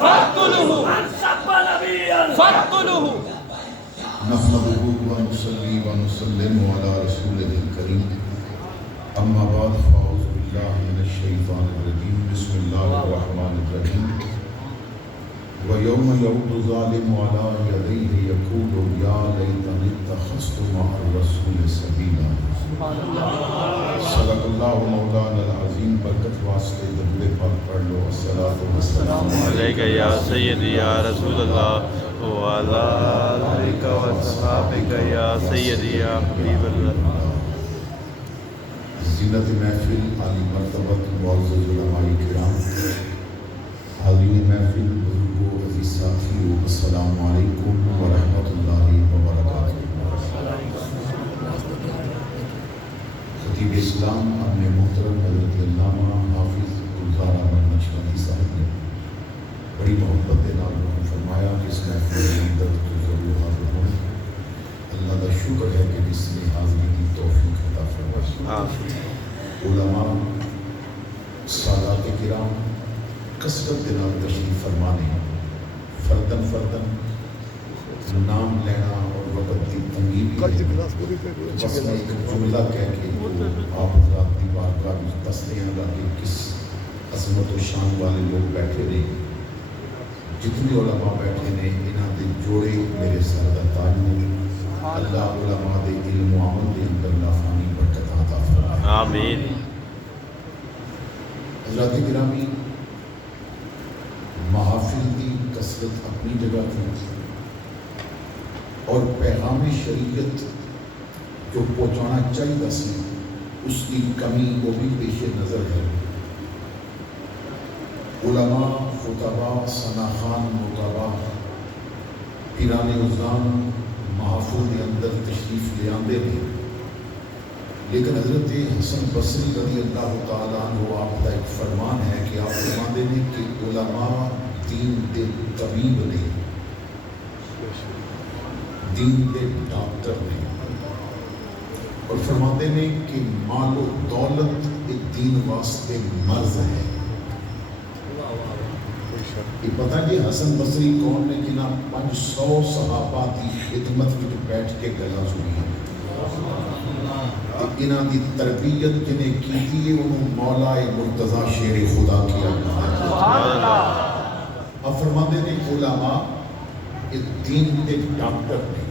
فاقتلوه من سب نبيا فاقتلوه نحمده ونصلي ونسلم على رسوله الكريم اما بعد فاعوذ بالله من الشيطان الرجيم بسم الله الرحمن الرحيم ويوم يعض الظالم على يديه يقول يا ليتني اتخذت مع الرسول سبيلا صدق اللہ مولانا العظیم. برکت واسطے درود پاک پڑھ لو. الصلاۃ والسلام علیک یا سیدی یا رسول اللہ وعلی آلک وصحابک یا سیدی یا حبیب اللہ. زینت محفل عالی مرتبت معزز علماء کرام، حاضرین محفل، بزرگوں، عزیز ساتھیوں، السلام علیکم ورحمۃ اللہ وبرکاتہ. خطیب اسلام اپنے محترم حضرت علامہ حافظ گلزار احمد نقشبندی صاحب نے بڑی محبت کے نام فرمایا کہ اس محفل کے اندر تو ضرور حاضر ہوں. اللہ کا شکر ہے کہ اس نے حاضری کی توفیق عطا فرمائی. علماء، سادات کرام کثرت کے نام تشریف فرمانے، فردن فردن نام لینا اور وقت کی تنگی بھی ہے. بس میں ایک جملہ کہہ کے آپ حضرات کی بارگاہ میں تسلیاں لگا کہ کس عظمت و شان والے لوگ بیٹھے رہے. جتنے علماء بیٹھے نے انہاں دے جوڑے میرے سر دا تاج نے. اللہ علماء دے علم و عمل دے اندر لافانی برکت عطا فرمائے. آمین. حضرات گرامی، محافل دی کثرت اپنی جگہ تھی اور پیغام شریعت جو پہنچانا چاہیے سی اس کی کمی وہ بھی پیش نظر ہے. علماء، خطباء، ثناخان، مطباء، پیران عظام محافل کے اندر تشریف لے آندے ہیں، لیکن حضرت حسن بصری رضی اللہ تعالیٰ عنہ آپ کا ایک فرمان ہے کہ آپ فرماتے ہیں کہ علماء دین دے طبیب نے، دین دے ڈاکٹر نے، اور فرماتے ہیں کہ مال و دولت ایک دین واسطے مرض ہے. یہ پتہ کہ حسن بصری کون نے جنہاں 500 صحابہ کی خدمت میں بیٹھ کے گلا سنی ہے. انہاں دی تربیت جنہیں کی تھی انہوں مولا مرتضی شیر خدا کیا. اب فرماتے ہیں علماء ایک دین دے ڈاکٹر نے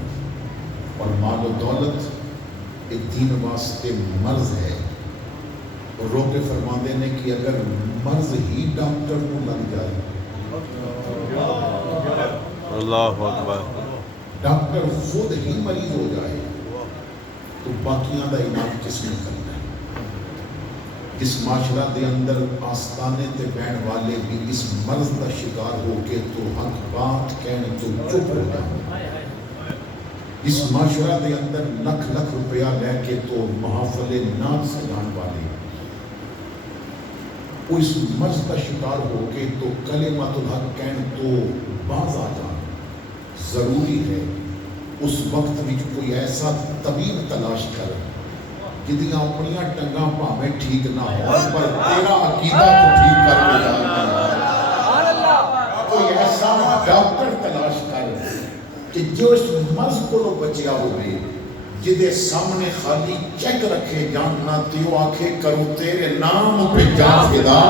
اور مال و دولت ایک دین واسطے مرض ہے. اور رو کے فرماتے ہیں کہ اگر مرض ہی ڈاکٹر کو لگ جائے، اللہ اکبر، ڈاکٹر خود ہی مریض ہو جائے تو باقیاں دا علاج کس نے کرنا ہے؟ اس معاشرہ دے اندر آستانے تے بین والے بھی اس مرض دا شکار ہو کے تو حق بات کہنے تو چپ ہو جائے. اس معاشرہ دے اندر لکھ لکھ روپیہ لے کے تو محافل نام سجان والے وہ اس مرض کا شکار ہو کے تو کلمۃ الحق کہنے تو باز آ جان. ضروری ہے اس وقت میں کوئی ایسا طبیب تلاش کر جدیاں اپنیاں ٹنگاں پاویں ٹھیک نہ ہو پر تیرا عقیدہ تو ٹھیک کر کے جائے. کوئی ایسا ڈاکٹر تلاش کر کہ جو اس مرض کو لو بچیا ہوئے، جدے سامنے خالی چیک رکھے جان نہ تیو آنکھیں کرو تیرے نام پہ جان فدا،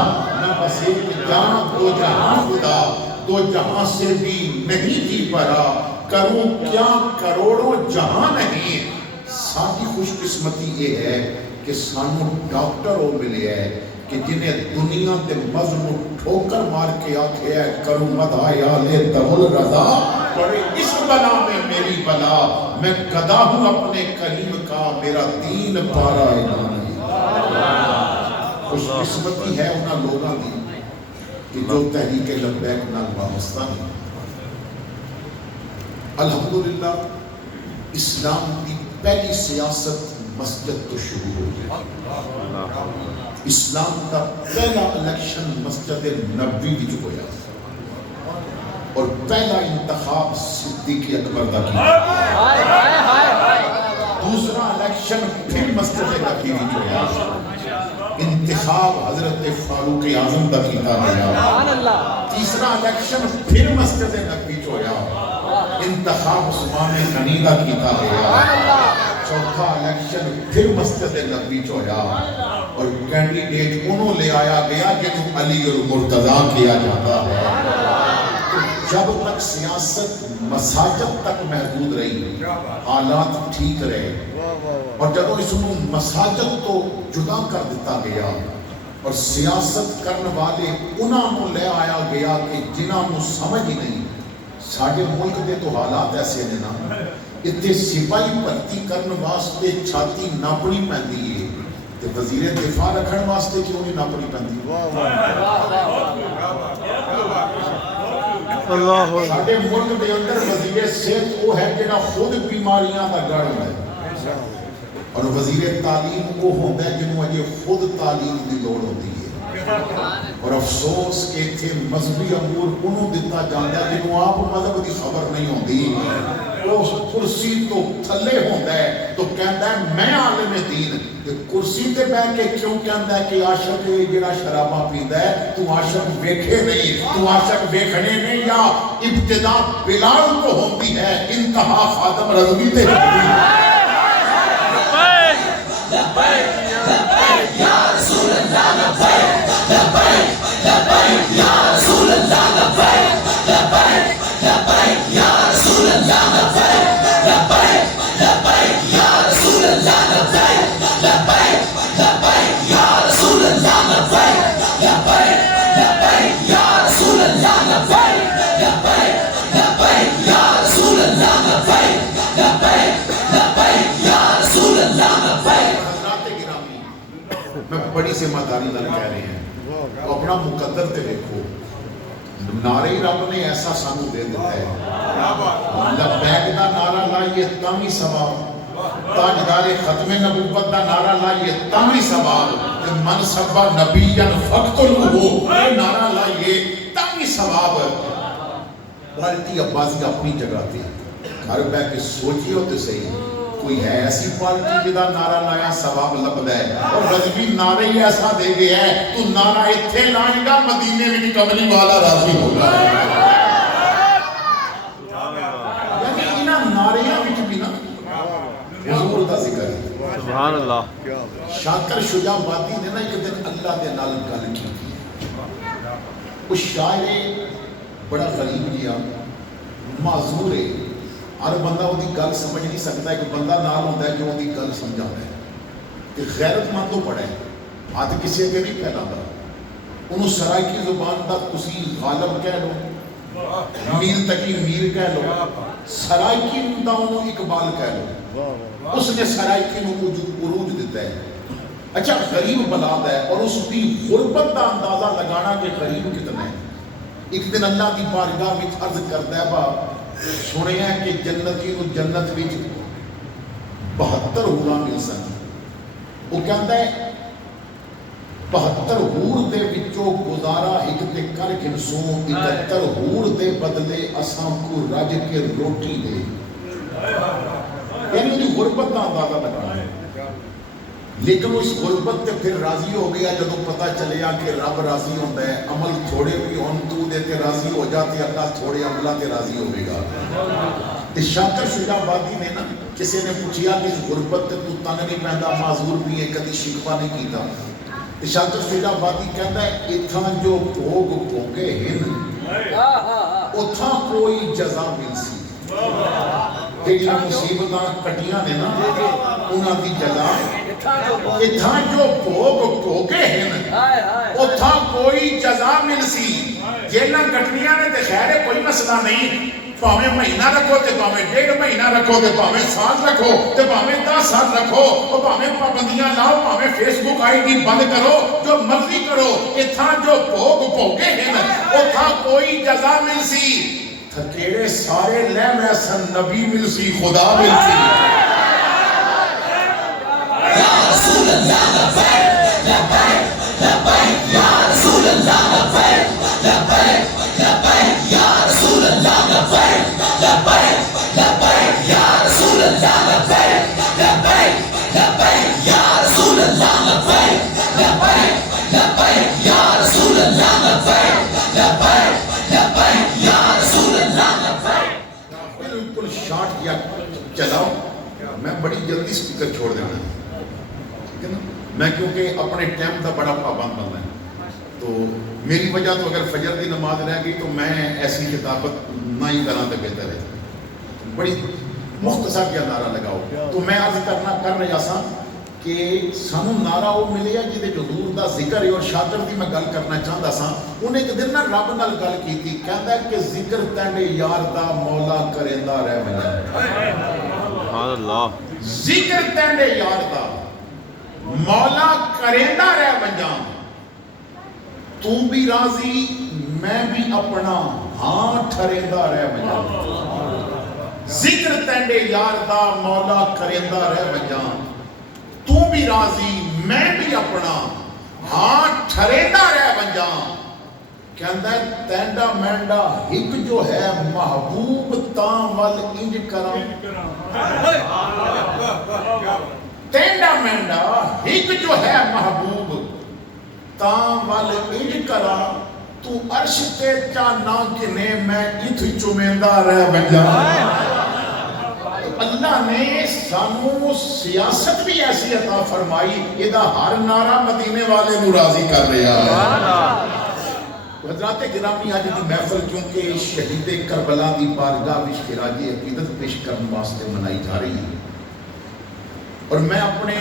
نہ بس ایک جان دو جہاں خدا، دو جہاں سے بھی نہیں جی پرا، کروں کیا کروڑوں جہاں نہیں. ساتھی خوش قسمتی یہ ہے کہ سانو ڈاکٹر ہو ملے ہے کہ جنہیں دنیا تے مظلوم ٹھوکر مار کے آکھے ہے کروں مدعا یا لے دول رضا، پڑے اس بنا میں میری بلا، میں گدا ہوں اپنے کریم کا، میرا دین پارا الہی. خوش قسمتی ہے انہاں لوگاں دی کہ جو تحریک لبیک نال وابستہ ہیں. الحمدللہ اسلام کی پہلی سیاست مسجد تو شروع ہو گئی. اسلام کا پہلا الیکشن مسجد نبوی وچ ہویا اور پہلا انتخاب صدیق اکبر دا کیا. دوسرا الیکشن پھر مسجد نبوی وچ ہویا. انتخاب حضرت فاروق اعظم دا کیتا گیا. تیسرا الیکشن پھر مسجد نبوی چ ہویا، انتخاب عثمان غنی دا کیتا گیا، چوتھا الیکشن پھر مسجد نبوی چ ہویا اور کینڈیڈیٹ انہوں لے آیا گیا جنہوں علی اور مرتضیٰ کیا جاتا ہے۔ جب تک سیاست مساجد تک محدود رہی حالات ٹھیک رہے، اور جب اس کو مساجد تو جدا کر دیتا گیا اور سیاست کرنے والے انہوں لے آیا گیا کہ جنہوں سمجھ ہی نہیں۔ ساڑھے ملک دے تو حالات ایسے ہیں نا، اتنے سپاہی بھرتی کرنے واسطے چھاتی ناپنی پہنتی ہے تو وزیر دفاع رکھنے واسطے کیوں نہیں ناپنی پہنتی؟ ساڑھے ملک دے اندر وزیر صحت وہ ہے جنہا خود بیماریاں کا گڑھ ہے، اور وزیر تعلیم وہ ہوتا ہے جنہوں اجے خود تعلیم دی لوڑ ہوتی ہے۔ اور افسوس کہ تھے مذہبی امور انہوں دیتا جاندہ ہے جنہوں آپ مذہب دی خبر نہیں ہوتی، وہ کرسی تو تھلے ہوتا ہے تو کہتا ہے میں عالم دین، کرسی تے بیٹھ کے کیوں کہتا ہے کہ عاشق جڑا شرابہ پیندا ہے تو عاشق ویکھے نہیں، تو عاشق ویکھنے نہیں، یا ابتدا بلال تو ہوتی ہے انتہا خادم رضوی تے ہوتی ہے۔ یا رسول اللہ لبیک لبیک لبیک یا رسول اللہ لبیک لبیک لبیک یا رسول اللہ لبیک لبیک لبیک یا رسول اللہ لبیک لبیک لبیک یا رسول اللہ لبیک لبیک لبیک یا رسول اللہ لبیک لبیک لبیک یا رسول اللہ لبیک لبیک لبیک یا رسول اللہ لبیک۔ میں بڑی ذمہ-داری نال کہہ رہے ہیں، تو اپنا مقدر تے دیکھو، نعرہ رب نے ایسا سانو دے دیتا ہے، لبیک دا نعرہ لائیے تامی ثواب، تاجدار ختم نبوت دا نعرہ لائیے تامی ثواب، من سبا نبیًا فاقتلوہ نعرہ لائیے تامی ثواب۔ پارٹی عباسی اپنی جگہ تھی، گھر بیٹھ کے سوچیے ہوتے صحیح، کوئی ہے ایسی پارٹی جدا نعرہ لایا ثواب لبدا ہے، اور رضوی نعرہ ہی ایسا دے گیا ہے تو نعرہ اتھے لائیں گا مدینے میں کملی والا راضی ہوگا۔ یعنی انہاں نعریاں وچ بھی نا حضور دا ذکر ہے۔ سبحان اللہ۔ شاکر شجاع آبادی نے نا ایک دن اللہ دے نال گل کی، اس شاعر بڑا غریب گیا معذور ہے، ہر بندہ وہ دی گل سمجھ نہیں سکتا، ایک بندہ نال ہوتا ہے جو وہ دی گل سمجھا ہے کہ غیرت مند تو پڑھے ہاتھ کسی اگے نہیں پھیلا دا، انہوں سرائکی زبان دا کسی غالب کہہ لو، میر تکی میر کہہ لو، سرائکی دا انہوں اقبال کہہ لو، اس نے سرائکی نو عروج دیتا ہے۔ اچھا غریب بلاد ہے اور اس کی غربت دا اندازہ لگانا کہ غریب کتنا ہے۔ ایک دن اللہ دی بارگاہ میں عرض کرتا ہے با سنے ہیں کہ جنتی کو جنت وچ 72 حوراں مل سن، وہ کہتا ہے 72 حور دے وچوں گزارا ایک تے کر گنسوں 71 حور دے بدلے اساں کو رج کے روٹی دے، یعنی انہی غربت کا اندازہ لگانا ہے۔ لیکن وہ اس غربت تے پھر راضی ہو گیا جب پتہ چلیا کہ رب راضی ہوتا ہے، عمل تھوڑے بھی ہون تو دیتے راضی ہو جاتے، اللہ تھوڑے عملہ تے راضی ہوئے گا۔ اس شاکر شجاع آبادی نے نا کسی نے پوچھیا کہ اس غربت تے تو تنگ نہیں پہندا، معذور بھی ہے، کدی شکوہ نہیں کیتا۔ اس شاکر شجاع آبادی کہتا ہے اتھاں جو بھوگ بھوگے ہیں اتھاں کوئی جزا مل سی، جہاں مصیبتاں کٹیاں نے نا انہاں دی جزا اتھاں جو بھوگ بھوگے ہیں اتھاں کوئی جزا مل سی، جینا کٹنیاں نے تے خیر ہے کوئی مسئلہ نہیں، پاویں مہینہ رکھو تے پاویں 1.5 مہینہ رکھو تے پاویں سال رکھو تے پاویں 10 سال رکھو، اور پاویں پابندیاں لاؤ، پاویں فیس بک آئی ڈی بند کرو، جو مرضی کرو، اتھاں جو بھوگ بھوگے ہیں اتھاں کوئی جزا مل سی، تھکیڑے سارے لے میں سن نبی مل سی، خدا مل سی۔ یا رسول اللہ لبیک لبیک لبیک یا رسول اللہ لبیک لبیک لبیک یا رسول اللہ لبیک لبیک لبیک یا رسول اللہ لبیک لبیک لبیک یا رسول اللہ لبیک لبیک لبیک یا رسول اللہ لبیک لبیک بالکل شارٹ یا چلاؤ. میں بڑی جلدی سپیکر چھوڑ دینا, ٹھیک ہے نا. میں کیونکہ اپنے ٹائم کا بڑا پابند بندہ ہے, تو میری وجہ تو اگر فجر کی نماز رہ گئی تو میں ایسی خطابت نہ ہی کرا تو بہتر ہے. بڑی مختصر کیا نعرہ لگاؤ. تو میں عرض کر رہا سا کہ سانو نعرہ وہ ملے جہاں حضور دا ذکر ہے. اور شاطر دی میں گل کرنا چاہتا سا, انہیں ایک دن نہ رب نال گل کی تھی, کہندا ہے کہ ذکر تینڈے یار دا مولا کریندا رہ وجا. سبحان اللہ. ذکر تینڈے یار دا مولا کریندا رہ وجا. تو بھی راضی میں بھی اپنا ہاں ٹھریندا رہ وجا. ذکر تینڈے یار دا مولا کریندا رہ وجا. تو بھی راضی میں بھی اپنا ہاں ٹھریندا رہ وجا. کہندا ہے تینڈا مینڈا ہک جو ہے محبوب تاں ول انج کراں. تینڈا مینڈا ہک جو ہے محبوب تاں ول انج کراں. تو عرش تے چانا کنے میں اتھ چمیندہ رہ وجا. اللہ نے سانو سیاست بھی ایسی عطا فرمائی, یہ ہر نعرہ مدینے والے نو راضی کر رہا ہے. حضرات گرامی, آج کی محفل کیونکہ شہید کربلا دی بارگاہ وچ خراج عقیدت پیش کرنے واسطے منائی جا رہی ہے, اور میں اپنے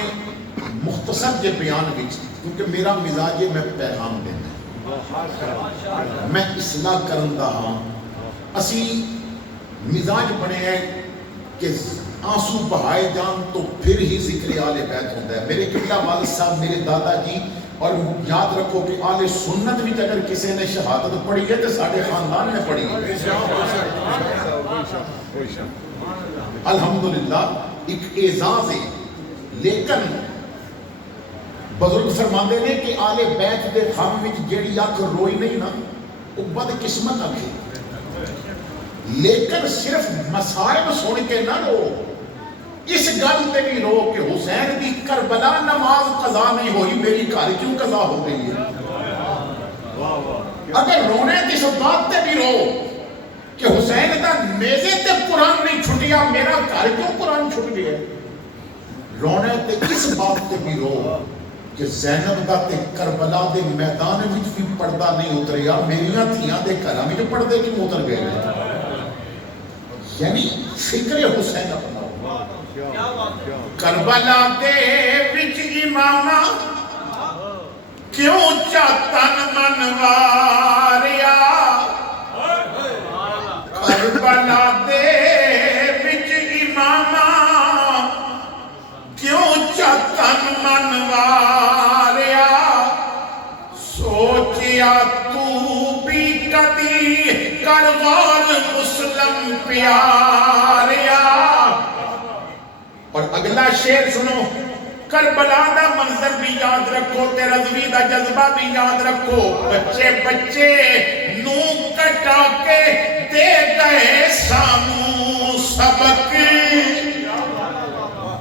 مختصر جے بیان وچ, کیونکہ میرا مزاج ہے میں پیغام دینا, میں اصلاح کرن دا ہاں. اسی مزاج بنے ہیں کہ آنسو بہائے جان تو پھر ہی ذکر آل بیت ہوتا ہے. میرے قبلہ والد صاحب, میرے دادا جی, اور یاد رکھو کہ آل سنت بھی اگر کسی نے شہادت پڑھی ہے تو ساڑھے خاندان نے پڑھی ہے. الحمدللہ ایک اعزاز ہے. لیکن بزرگ فرماندے نے کہ آل بیت دے خام وچ جیڑی اکھ روئی نہیں نا وہ بد قسمت اکھ. لیکن صرف مصائب سن کے نہ رو, اس گل تے بھی رو کہ حسین دی کربلا نماز قضا نہیں ہوئی, میری گھر کیوں قضا ہو گئی ہے. اگر رونے دی اس بات تے بھی رو کہ حسین دا نیزے تے قرآن نہیں چھٹیا, میرا گھر کیوں قرآن چھٹ گیا. رونے تے اس بات تے بھی رو کہ زینب دا تے کربلا دے میدان وچ بھی پردہ نہیں اتریا, میریاں تھیاں دے گھراں وچ پردے کیوں اتر گئے. یعنی فکر حسین اپنا. کربلا دے وچ امامہ کیوں چاتن منواریا. کربلا دے وچ امامہ کیوں چاتن منواریا. سوچیا تو بھی کدی کر غور مسلم پیاریا. اور اگلا شعر سنو, کربلا دا منظر بھی یاد رکھو تے رضوی دا جذبہ بھی یاد رکھو. بچے بچے نو کٹا کے دے گئے سانو سبق.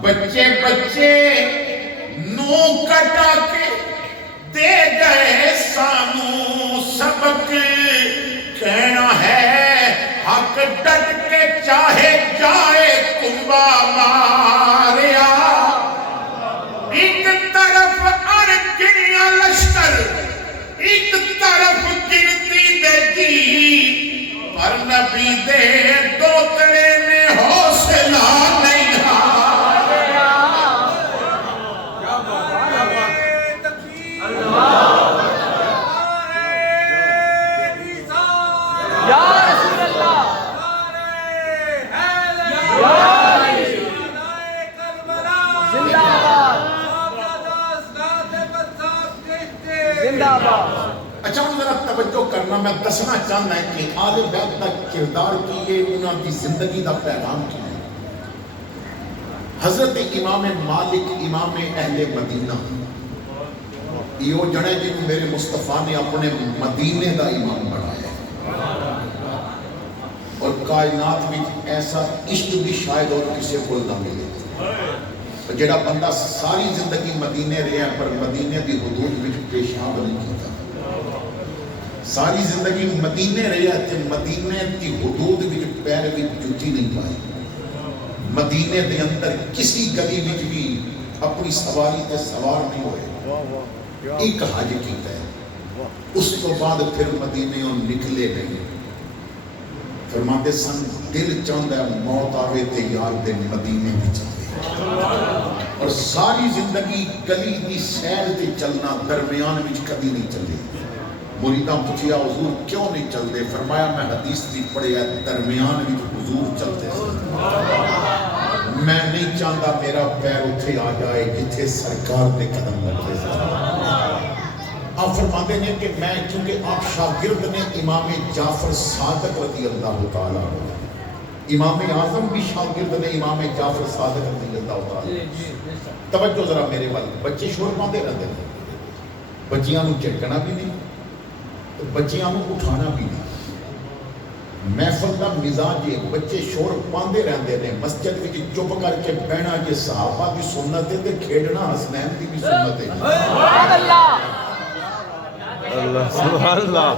بچے بچے نو کٹا کے دے گئے سانو سبق. کہنا ہے حق ڈٹ کے چاہے جائے کنبا ماریا. ایک طرف ارکنیاں لشکر, ایک طرف گنتی دے جی, پر نبی دے دوترے نے حوصلہ نہیں ہاریا. اچھا ذرا توجہ کرنا, میں دسنا چاہنا ہے کہ آل بیت کا کردار کی ہے, انہوں کی زندگی کا پیغام کی ہے. حضرت امام مالک امام اہل مدینہ, یہ جڑے جن میرے مصطفیٰ نے اپنے مدینے دا امام بنایا, اور کائنات میں ایسا عشق بھی شاید اور کسی کو نہ ملے. جڑا بندہ ساری زندگی مدینے رہا پر مدینے دی حدود وچ پیشاب نہیں کیتا. ساری زندگی مدینے رہا تے مدینے دی حدود وچ پیر وچ جُتی نہیں پائی. مدینے دے اندر کسی گلی وچ بھی اپنی سواری تے سوار نہیں ہوئے. ایک حج کیتا ہے, اس تو بعد پھر مدینے نکلے نہیں. فرماتے سن دل چاہتا ہے موت آوے تے یار دے مدینے میں چلے. اور ساری زندگی گلی دی سیر تے چلنا, درمیان وچ کبھی نہیں چلے. مریداں پوچھیا حضور کیوں نہیں چلتے؟ فرمایا میں حدیث بھی پڑھیا درمیان وچ حضور چلتے ہیں. میں نہیں چاہتا میرا پیر اتھے آ جائے جتھے سرکار دے قدم لگتے ہیں. آپ فرماتے ہیں کہ میں کیونکہ آپ شاگرد نے امام جعفر صادق رضی اللہ تعالیٰ عنہ, امام اعظم بھی شاگرد نے امام جعفر صادق رضی اللہ تعالیٰ. توجہ ذرا میرے وال, بچے شور پاندے رہتے ہیں, بچیاں نو چڑکنا بھی نہیں, بچیاں نو اٹھانا بھی نہیں. محفل کا مزاج ہے, بچے شور پاندے رہتے ہیں, مسجد وچ چپ کر کے بہنا جے صحابہ دی سنت ہے تے کھیڈنا حسنین دی بھی سنت ہے. سبحان اللہ, اللہ سبحان اللہ.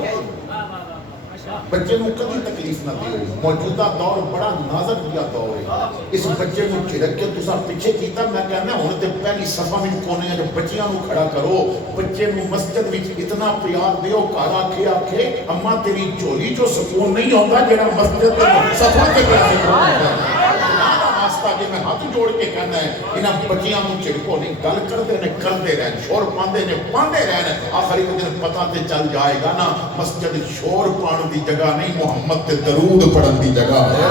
بچے نو کبھی تکلیف نہ دیو. موجودہ دور بڑا نازک دیا دور ہے. اس بچے نو چھڑک کے تسا پیچھے کیتا, میں کہنا ہن تے پہلی صفحہ وچ کونے جو بچیاں نو کھڑا کرو. بچے نو مسجد وچ اتنا پیار دیو, گھر آکھے اما تیری جھولی جو سکون نہیں ہوندا جڑا مسجد دے صفحہ تے کر جی میں ہاتھ جوڑ کے کہنا ہے انہاں بچیاں نو چھڑکو نہیں, گل کرتے رہن, شور پاندے رہن. آخری دن پتہ تے چل جائے گا نا مسجد شور پان دی جگہ نہیں, محمد تے درود پڑھن دی جگہ ہے.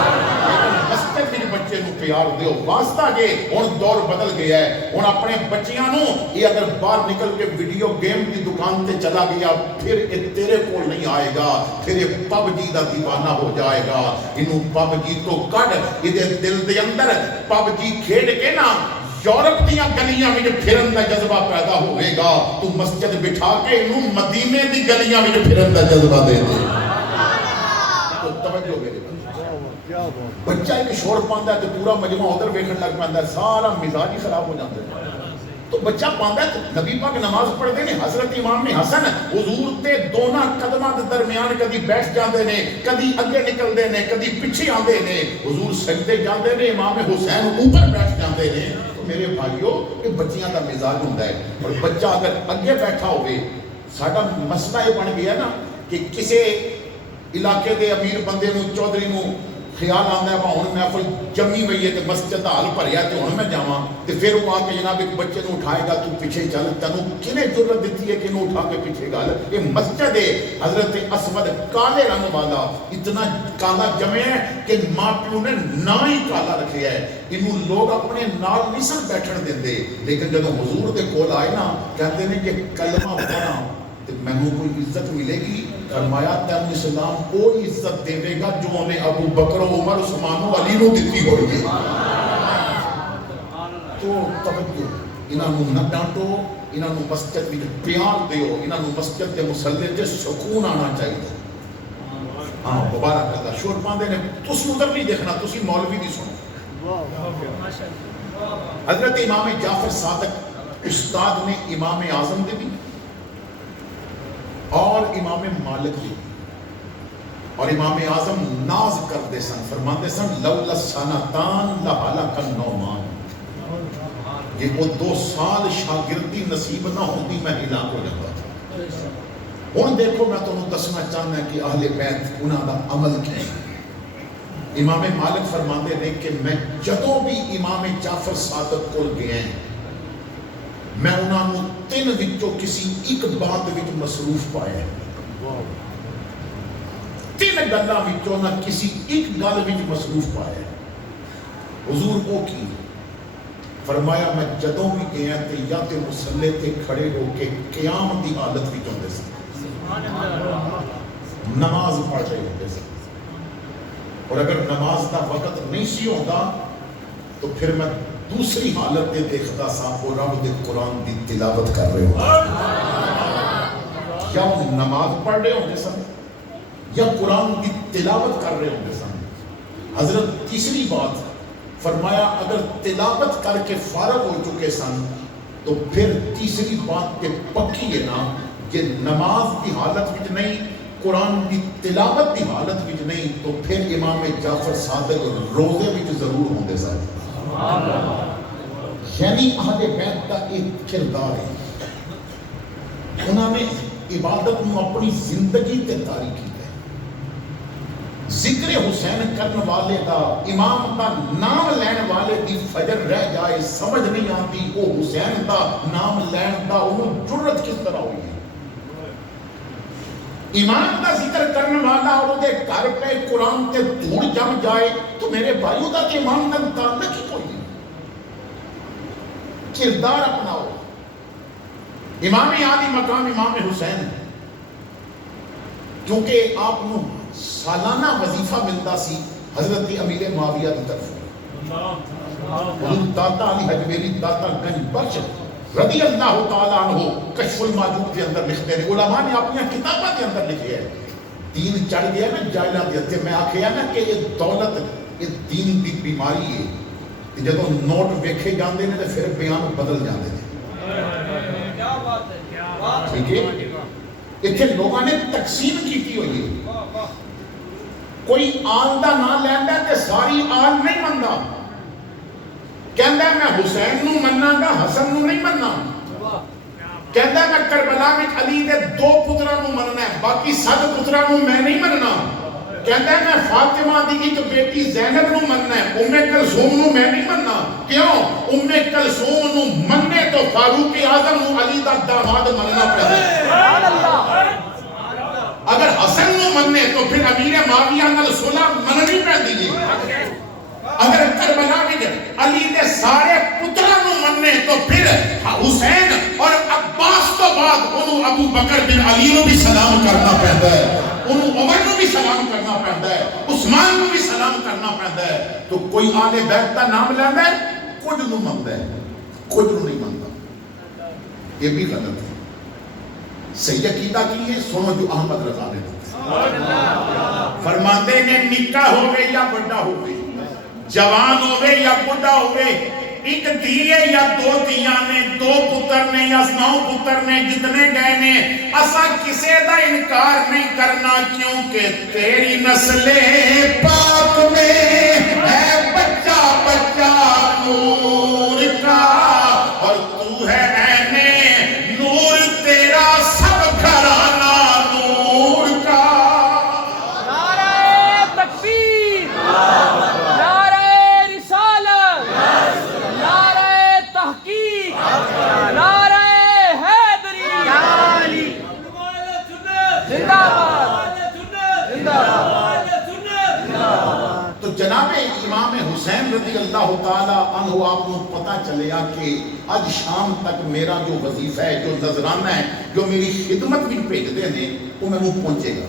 مسجد وچ بچے نو پیار دیو. واسطہ جے ہن دور بدل گیا ہے, ہن اپنے بچیاں نو یہ اگر باہر نکل کے ویڈیو گیم دی دکان تے چلا گیا پھر یہ تیرے کول نہیں آئے گا, پھر یہ پب جی دا دیوانہ ہو جائے گا. انہوں پب جی تو کڈ یہ دل دے اندر پب جی کھیڈ کے نا یورپ دیاں گلیاں میں پھرن دا جذبہ پیدا ہوئے گا. تو مسجد بٹھا کے انہوں مدینے دی گلیاں میں پھرن دا جذبہ دے دے. تو توجہ میرے بچہ ایک شور پاندہ ہے تو پورا مجمع ادھر ویکھن لگ پاندہ ہے, سارا مزاج ہی خراب ہو جاتا ہے. تو بچہ پاندہ ہے, نبی پاک نماز پڑھتے ہیں, حضرت امام حسن حضور تے دونا قدمہ دے درمیان کدی بیٹھ جاندے نے, کدی اگے نکل دے نے, کدی پیچھے آندے نے. حضور سجدے جاندے نے, امام حسین اوپر بیٹھ جاندے نے. تو میرے بھائیو یہ بچیاں دا مزاج ہوندا ہے. اور بچہ اگر اگے بیٹھا ہوئے, ساڈا مسئلہ یہ بن گیا نا کہ کسے علاقے دے امیر بندے نو, چودھری نو خیال آندا ہے ہن محفل جمی ہوئی ہے تے مسجد دا حال بھریا تے ہن میں جاواں, تے پھر وہ آ کے جناب ایک بچے نو اٹھائے گا تو پیچھے چل. تینوں کنے جرت دیتی ہے کہ انہوں اٹھا کے پیچھے گل؟ یہ مسجد ہے حضرت اسود کالے رنگ والا, اتنا کالا جمے ہے کہ ماں پیو نے نہ ہی کالا رکھے ہے. انہوں لوگ اپنے نال نہیں سن بیٹھن دیندے, لیکن جب حضور دے کول آئے نا کہتے ہیں کہ کلمہ پڑھا تے مینوں کوئی عزت ملے گی. فرمایا تینوں اسلام وہ عزت دے گا جو انہیں ابو بکر عمر عثمان و علی نو دتی ہوگی. تو توجہ, انہوں نہ ڈانٹو, انہوں مسجد میں پیار دیو, انہوں مسجد کے مسلے تے سکون آنا چاہیے. ہاں مبارک اللہ. شور پاندے نے تسی ادھر نہیں دیکھنا, تسی مولوی بھی سنو. حضرت امام جعفر صادق استاد نے امام اعظم دے بھی اور امام مالک بھی, اور امام اعظم ناز کرتے سن, فرماتے سن لولا سنتان لہلک النعمان. یہ وہ 2 سال شاگردی نصیب نہ ہوتی میں ہلاک ہو جاتا تھا. ہن دیکھو میں تمہیں دسنا چاہنا کہ اہل بیت انہاں دا عمل کیا ہے. امام مالک فرماتے ہیں کہ میں جدوں بھی امام جعفر صادق کو گئے ہیں, میں انہاں نو 3 وچوں کسی ایک بات وچ مصروف پایا ہے. 3 گلاں وچوں نہ کسی ایک گل وچ مصروف پایا ہے. حضور کو کی فرمایا میں جدوں بھی گیا تے یا تے مصلے تے کھڑے ہو کے قیام دی حالت وچ ہوندے سن, نماز پڑھ رہے ہوندے سن. اور اگر نماز دا وقت نہیں سی ہوندا تو پھر میں دوسری حالت دے دیکھتا سا وہ رب دے قرآن دی تلاوت کر رہے ہو, یا نماز پڑھ رہے ہوندے سن یا قرآن دی تلاوت کر رہے ہوندے سن. حضرت تیسری بات فرمایا اگر تلاوت کر کے فارغ ہو چکے سن تو پھر تیسری بات کہ پکی ہے نا کہ نماز کی حالت وچ نہیں قرآن کی تلاوت کی حالت وچ نہیں تو پھر امام جعفر صادق روزے وچ ضرور ہوندے سن. یعنی اہل بیت کا ایک کردار ہے. انہوں نے عبادت میں اپنی زندگی تے طاری کی ہے. ذکر حسین کرنے والے دا، امام دا نام لین والے دی فجر رہ جائے سمجھ نہیں آتی وہ حسین دا نام لین دا انہوں جرت کس طرح ہوئی ہے. امام دا ذکر کرنے والا اور دے گھر پہ قرآن تے دھوڑ جم جائے تو میرے بھائیوں دا کہ امام دا تعلق ہی کوئی نہیں. کردار اپناؤ. امام عالی مقام امام حسین ہے کیونکہ آپ کو سالانہ وظیفہ ملتا سی حضرت امیر معاویہ کی طرف. داتا علی حجویری داتا گنج بخش رضی اللہ تعالیٰ عنہ کشف الماجوب کے اندر لکھتے ہیں. علماء نے اپنی کتابوں کے اندر لکھے ہیں دین چڑھ گیا نا جائلہ دیتے. میں آکھیا نا کہ یہ دولت یہ دین دی بیماری ہے. جب نوٹ ویکھے جاندے نے تو پھر بیان بدل جاندے نے. ٹھیک ہے. اتنے لوگوں نے تقسیم کی ہوئی ہے. کوئی آل دا نام لیندا تے ساری آل نہیں مندا. کہندا میں حسین نو مننا گا حسن نو نہیں مننا. کہندا میں کربلا وچ علی دے 2 پتراں نو مننا ہے باقی 7 پتراں نو میں نہیں مننا. کہندا میں فاطمہ دی ایک بیٹی زینب نو مننا ہے ام کلثوم نو میں نہیں مننا. کیوں؟ ام کلثوم نو مننے تو فاروق اعظم نو علی دا داماد مننا پڑے. سبحان اللہ. اگر حسن نو مننے تو پھر امیر معاویہ نال صلح مننی پڑدی ہے. اگر کربلا وچ علی دے سارے پتراں نو مننے تو پھر حسین اور عباس تو بعد انہوں ابو بکر بن علی نو بھی سلام کرنا پڑتا ہے. انہوں عمر نو بھی سلام کرنا پڑتا ہے. عثمان نو بھی سلام کرنا پڑتا ہے. تو کوئی آل بیت دا نام لیندا ہے کچھ نو منگدا ہے کچھ نو نہیں منگدا. یہ بھی غلط ہے. صحیح عقیدہ کی ہے سنو جو احمد رضا نے فرماتے نے نکاح ہوئے یا بڑا ہوئے جوان ہوئے یا بڑا ہوئے ایک دیئے یا 2 دیاں نے 2 پتر نے یا 9 پتر نے جتنے گئے نے اسا کسے دا انکار نہیں کرنا کیونکہ تیری نسل پاک میں ہے بچہ بچہ نور کا اور تو ہے عین نور تیرا سب گھرانہ نور کا. نعرہ تکبیر، نعرہ رسالت، نعرہ تحقیق، نعرہ حیدری، زندہ باد، زندہ باد. تو جناب امام حسین رضی اللہ تعالیٰ عنہ آپ کو پتہ چلیا کہ آج شام تک میرا جو وظیفہ ہے جو نذرانہ ہے جو میری خدمت بھی بھیجتے ہیں وہ میں پہنچے گا.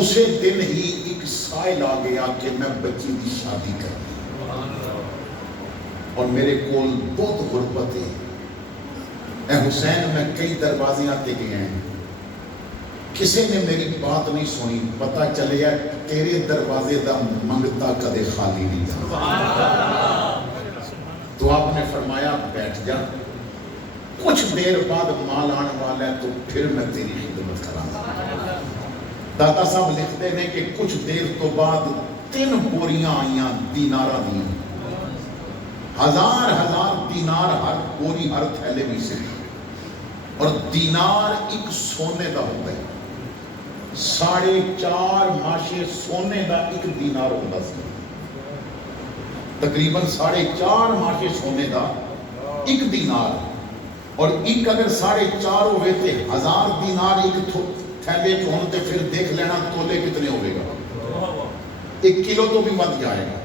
اسے دن ہی ایک سائل آ گیا کہ میں بچی کی شادی کروں اور میرے کول بہت غربت ہے. اے حسین میں کئی دروازے آتے گئے ہیں کسی نے میری بات نہیں سنی. پتہ چلے تیرے دروازے دا منگتا کدے خالی نہیں تھا. تو آپ نے فرمایا بیٹھ جا کچھ دیر بعد مال آنے والا ہے تو پھر میں تیری خدمت کراں. داتا صاحب لکھتے ہیں کہ کچھ دیر تو بعد 3 بوریاں آئیاں دیناراں دیا. 1000 دینار ہر بوری ہر تھیلے میں سے. اور دینار ایک سونے دا ہوتا ہے. 4.5 ماشے سونے دا ایک دینار ہوتا سی. تقریباً 4.5 ماشے سونے دا ایک دینار. اور ایک اگر 4.5 ہوئے تھے 1000 دینار ایک تھیلے چون تے پھر دیکھ لینا تولے کتنے ہوئے گا. 1 کلو تو بھی بد جائے گا.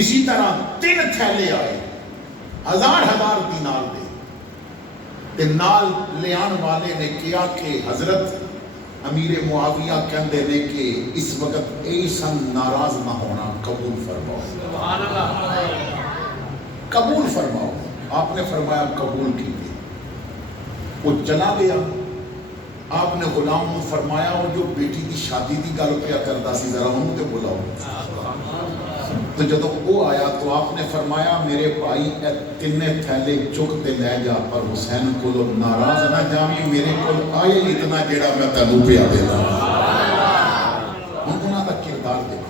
اسی طرح 3 تھیلے آئے 1000 دینار دے. تے نال لیان والے نے کیا کہ حضرت امیر معاویہ کہندے نے کہ اس وقت ایسا ناراض نہ ہونا قبول فرماؤ. سبحان اللہ. قبول فرماؤ. آپ نے فرمایا قبول کیجیے. وہ چلا گیا. آپ نے غلام کو فرمایا وہ جو بیٹی کی شادی کی گل پیا کرتا سی ذرا انہوں تے بلاؤ. تو جب وہ آیا تو آپ نے فرمایا میرے بھائی اے تینے تھیلے چک تے لے جا پر حسین کو ناراض نہ جاویں میرے کو آئے اتنا جیڑا میں تینوں پیا دینا انہوں کا کردار دیکھو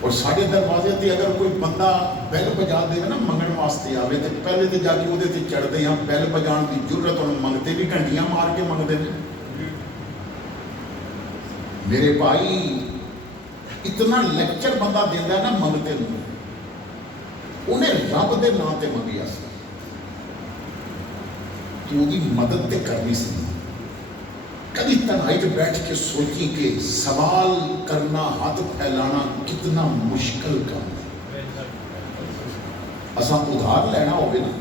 اور ساڑھے دروازے تے اگر کوئی بندہ بیل بجا دے نا منگن واسطے آوے تے پہلے تے جا کے وہ تے چڑھ دے ہاں بیل بجان دی جرت اور منگتے بھی گھنٹیاں مار کے منگتے ہیں میرے بھائی اتنا لیکچر بندہ دینا ہے نا منگتے ہیں انہیں رب دے نام تے منگیا سی تو دی مدد تے کرنی سی کبھی تنہائی پہ بیٹھ کے سوچی کہ سوال کرنا ہاتھ پھیلانا کتنا مشکل کام ہے اساں ادھار لینا ہوگے نا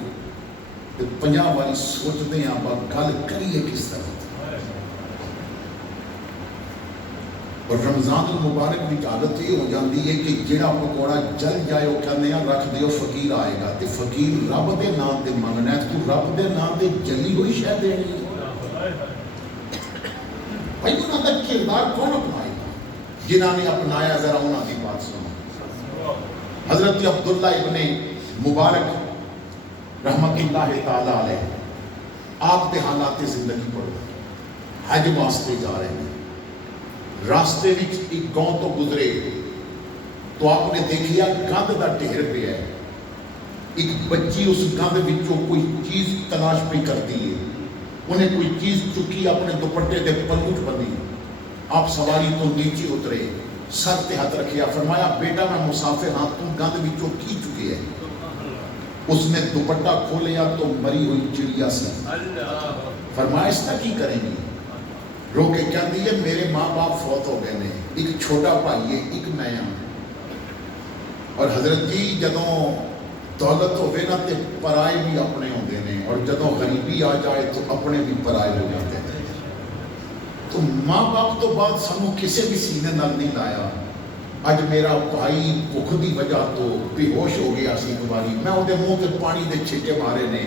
تو 50 والی سوچتے ہیں آپ گل کریے کس طرح اور رمضان المبارک بھی عادت یہ ہو جاتی ہے کہ جڑا پکوڑا جل جائے وہ کہنے ہیں رکھ دیو فقیر آئے گا تے فقیر رب دے نام تے منگنا ہے تو رب دے نام تے جلی ہوئی شے دینی ہے بھائی انہوں کا کردار کون اپنائے گا جنہوں نے اپنایا ذرا انہوں کی بات سنو حضرت عبداللہ ابن مبارک رحمت اللہ تعالی علیہ آپ دے حالات زندگی پڑھ حج واسطے جا رہے ہیں راستے وچ ایک گاؤں تو گزرے تو آپ نے دیکھیا گند دا ڈھیر پہ ہے ایک بچی اس گند وچوں کوئی چیز تلاش پہ کرتی ہے انہیں کوئی چیز چکی اپنے دوپٹے دے پلوٹ بندی آپ سواری تو نیچے اترے سر تے ہاتھ رکھیا فرمایا بیٹا میں مسافر ہاں تم گند وچوں کی چکے ہے اس نے دوپٹہ کھولیا تو مری ہوئی چڑیا سی فرمایا اس طرح کی کریں گی رو کے کہتی ہے میرے ماں باپ فوت ہو گئے نے ایک چھوٹا بھائی ہے ایک میں ہوں اور حضرت جی جدوں دولت ہوئے نا تے پرائے بھی اپنے ہوندے نے اور جدوں غریبی آ جائے تو اپنے بھی پرائے ہو جاتے ہیں تو ماں باپ تو بعد سانو کسے بھی سینے نال نہیں لایا اج میرا بھائی بھوک دی وجہ تو بے ہوش ہو گیا سی ایک باری میں اودے منہ تے پانی دے چھٹے مارے نے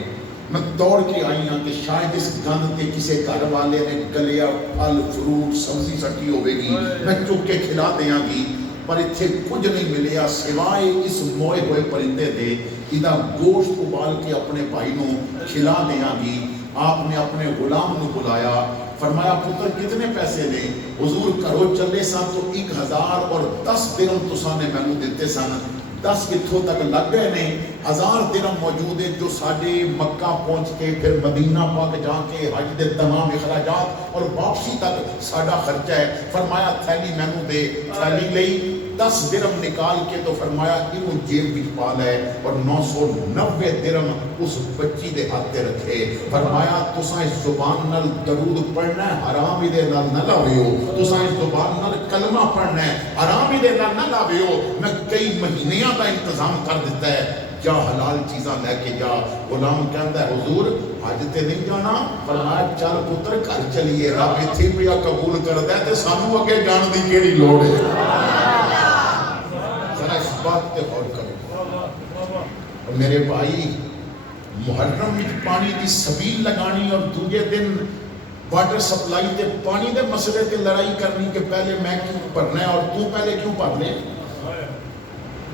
میں دوڑ کے آئی ہوں کہ شاید اس گند کے کسی گھر والے نے گلیا پھل فروٹ سبزی سٹی ہوئے گی میں چک کے کھلا دیاں گی پر اتھے کچھ نہیں ملیا سوائے اس موئے ہوئے پرندے دے ادھا گوشت ابال کے اپنے بھائی نو کھلا دیاں گی آپ نے اپنے غلام نو بلایا فرمایا پتر کتنے پیسے نے حضور کرو چلے سا تو 1000 اور 10 درہم تساں نے میں نو دیتے سن 10 کتھوں تک لگ گئے نے 1000 درہم موجود ہے جو ساڑھے مکہ پہنچ کے پھر مدینہ پاک جا کے حج دے تمام اخراجات اور واپسی تک ساڑھا خرچہ ہے فرمایا تھیلی میں نو دے تھیلی لئی 10 درہم نکال کے تو فرمایا انہوں جیب بھی پال ہے اور 990 درہم اس بچی دے ہاتھے رکھے فرمایا تساں اس زبان نال درود پڑھنا ہے حرام دے نال نہ لاویو تساں اس زبان نال کلمہ پڑھنا ہے حرام دے نال نہ لاویو میں کئی مہینیاں کا انتظام کر دیتا ہے جا حلال چیزاں لے کے جا غلام کہتا ہے حضور حج تے نہیں جانا فرمایا چل پتر گھر چلیے رب اتھے پیا قبول کردا ہے تے سانو اگے جان دی کیڑی لوڑ ہے ذرا اس بات تے غور کرو میرے بھائی محرم وچ پانی دی سبیل لگانی اور دوجے دن واٹر سپلائی تے پانی دے مسئلے تے لڑائی کرنی کہ پہلے میں کیوں بھرنا ہے اور تو پہلے کیوں بھر لے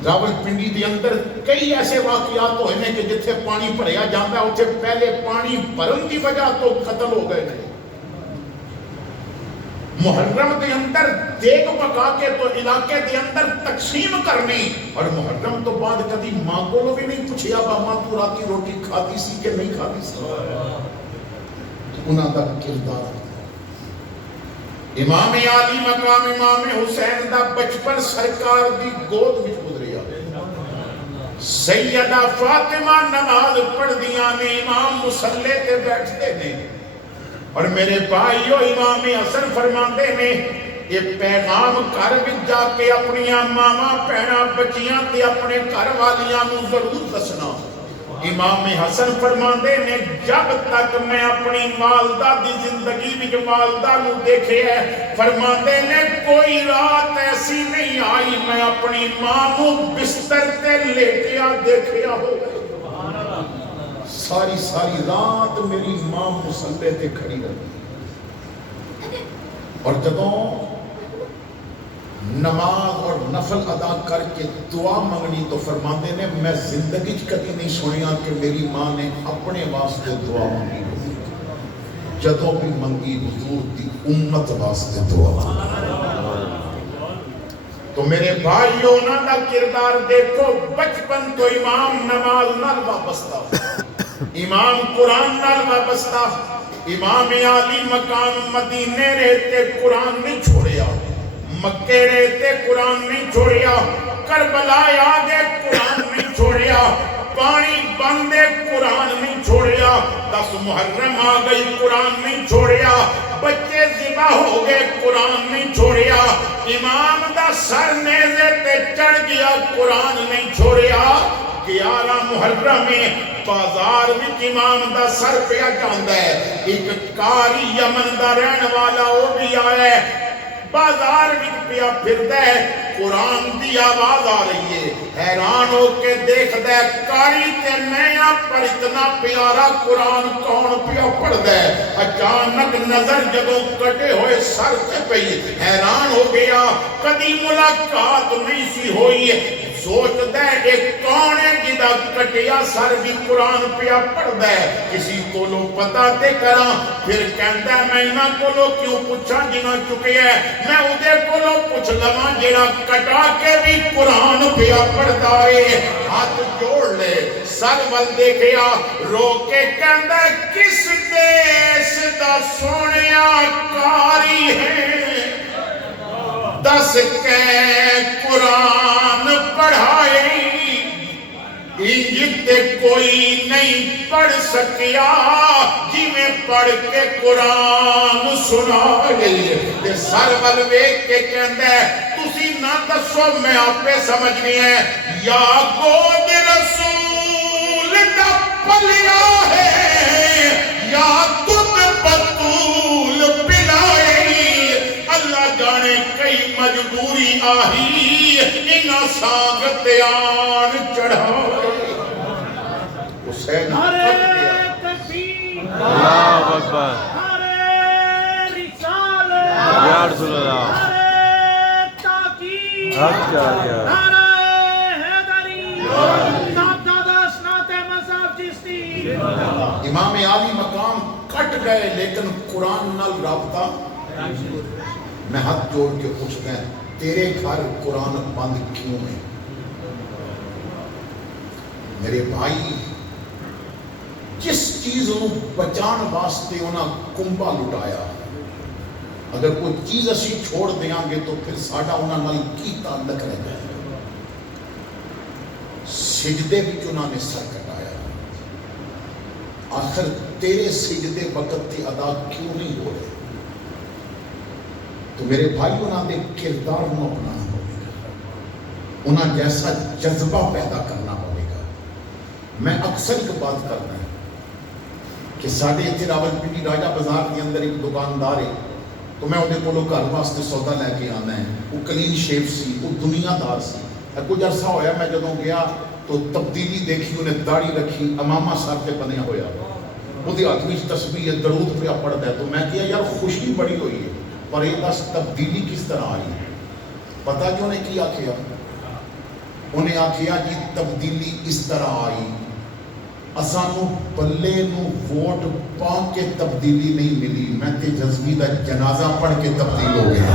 راول پنڈی دے اندر کئی ایسے واقعات ہوئے ہیں کہ جتھے پانی بھریا جاتا ہے اتھے پہلے پانی بھرن کی وجہ تو قتل ہو گئے ہیں محرم دے اندر دیگ پکا کے تو علاقے دے اندر تقسیم کرنی اور محرم تو بعد کبھی ماں کو بھی نہیں پوچھیا ماں تو راتی روٹی کھاتی سی کہ نہیں کھاتی سی انہاں دا کردار امام علی مقام امام حسین دا بچپن سرکار دی گود وچ گزریا سیدہ فاطمہ نماز پڑھ دیاں نے امام مصلی تے بیٹھتے نے اور میرے بھائیو امام حسن فرماندے نے یہ پیغام گھر وچ جا کے اپنی ماما بہناں بچیاں تے اپنے گھر والیاں نو ضرور دسنا امام حسن فرماندے نے جب تک میں اپنی والدہ دی زندگی وچ والدہ نو دیکھے ہے فرماندے نے کوئی رات ایسی نہیں آئی میں اپنی ماں نو بستر تے لیٹیا دیکھیا ہو ساری ساری رات میری ماں مصلی تے کھڑی رہی اور جدوں نماز اور نفل ادا کر کے دعا منگنی تو فرماندے نے میں زندگی کدی نہیں سنیا کہ میری ماں نے اپنے واسطے دعا منگی ہوئی، جدوں بھی منگی حضور دی امت واسطے دعا منگی۔ تو میرے بھائیوں انہاں دا کردار دیکھو، بچپن تو امام نماز نال وابستہ، امام قرآن نال وابستہ، امام عالی مقام مدینے رہتے قرآن نہیں چھوڑیا، مکے رہتے قرآن نہیں چھوڑیا، کربلا آگے قرآن نہیں چھوڑیا، پانی بندے قرآن نہیں چھوڑیا، 10 محرم آ گئی قرآن نہیں چھوڑیا، بچے ذبح ہو گئے قرآن نہیں چھوڑیا، امام دا سر نیزے تے چڑھ گیا قرآن نہیں چھوڑیا۔ 11 محرم میں بازار وچ امام دا سر پیا جاندا ہے، ایک کاری یمن دا رہن والا وہ بھی آیا ہے، بازار وچ پیا پھردا ہے، قرآن دی آواز آ رہی ہے، حیران ہو کے دیکھدا ہے کاری تے نیا پر اتنا پیارا قرآن کون پیا پڑھدا ہے۔ اچانک نظر جدوں کٹے ہوئے سر تے پئی، حیران ہو گیا، کدی ملاقات نہیں سی ہوئی، سوچدا ہے ایک کون ہے جدا کٹیا سر بھی قرآن پیا پڑھدا ہے، کسی کولو پتہ تے کراں، پھر کہندا ہے میں انہاں کولو کیوں پوچھاں جنہاں چکے ہے، میں اودے کولو پوچھ لواں جڑا کٹا کے بھی قرآن پیا پڑھدا ہے۔ ہاتھ جوڑ لے، سر ول دیکھیا، رو کے کہندا ہے کس دیس دا سونیا کاری ہے، دس کے قرآن پڑھائے، انجتے کوئی نہیں پڑھ سکیا، جی میں پڑھ کے قرآن سنا گئی۔ تے سر ول ویکھ کے کہندا ہے تسی نہ دسو میں آپے سمجھنی ہے، یا گود رسول دا پلیا ہے، یا دودھ بطول پلائے، اللہ جانے کئی مجبوری آہی انہاں سانگ آن چڑھائے۔ حسین نعرہ تکبیر، اللہ اکبر، نعرہ رسالت، یا رسول اللہ، نعرہ تحقیق، حق جاریہ، نعرہ حیدری، صاحب دادا اسناد مذہب چشتی۔ امام عالی مقام کٹ گئے لیکن قرآن نال رابطہ، میں ہاتھ جوڑ کے پوچھتا ہے تیرے گھر قرآن بند کیوں ہے؟ میرے بھائی جس چیز انہوں بچان واسطے انہاں کنبا لٹایا، اگر کوئی چیز اسی چھوڑ دیاں گے تو پھر ساڈا انہاں نال کی تعلق رہ جائے۔ سجدے بھی انہاں نے سر کٹایا، آخر تیرے سجدے وقت تے ادا کیوں نہیں ہو رہے؟ تو میرے بھائی انہاں دے کردار نو اپنانا پڑے گا، انہاں جیسا جذبہ پیدا کرنا پڑے گا۔ میں اکثر ایک بات کرنا ہے کہ ساڑھے اتھے راولپنڈی راجہ بازار کے اندر ایک دکاندار ہے، تو میں انہیں کولو گھر واسطے سودا لے کے آنا ہے، وہ کلین شیپ سی، وہ دنیا دار سی۔ کچھ عرصہ ہویا میں جدوں گیا تو تبدیلی دیکھی، انہیں داڑھی رکھی، امامہ سر پہ بنیا ہویا، وہ دی ہاتھ وچ تسبیح درود پہ پڑھدا ہے۔ تو میں کہا یار خوشی بڑی ہوئی ہے، پر یہ دس تبدیلی کس طرح آئی؟ پتہ کیوں نے کیا کیا؟ انہیں آکھیا جی تبدیلی اس طرح آئی، اسانو بلے نو ووٹ پا کے تبدیلی نہیں ملی، میں تے جذبی دا جنازہ پڑھ کے تبدیل ہو گیا۔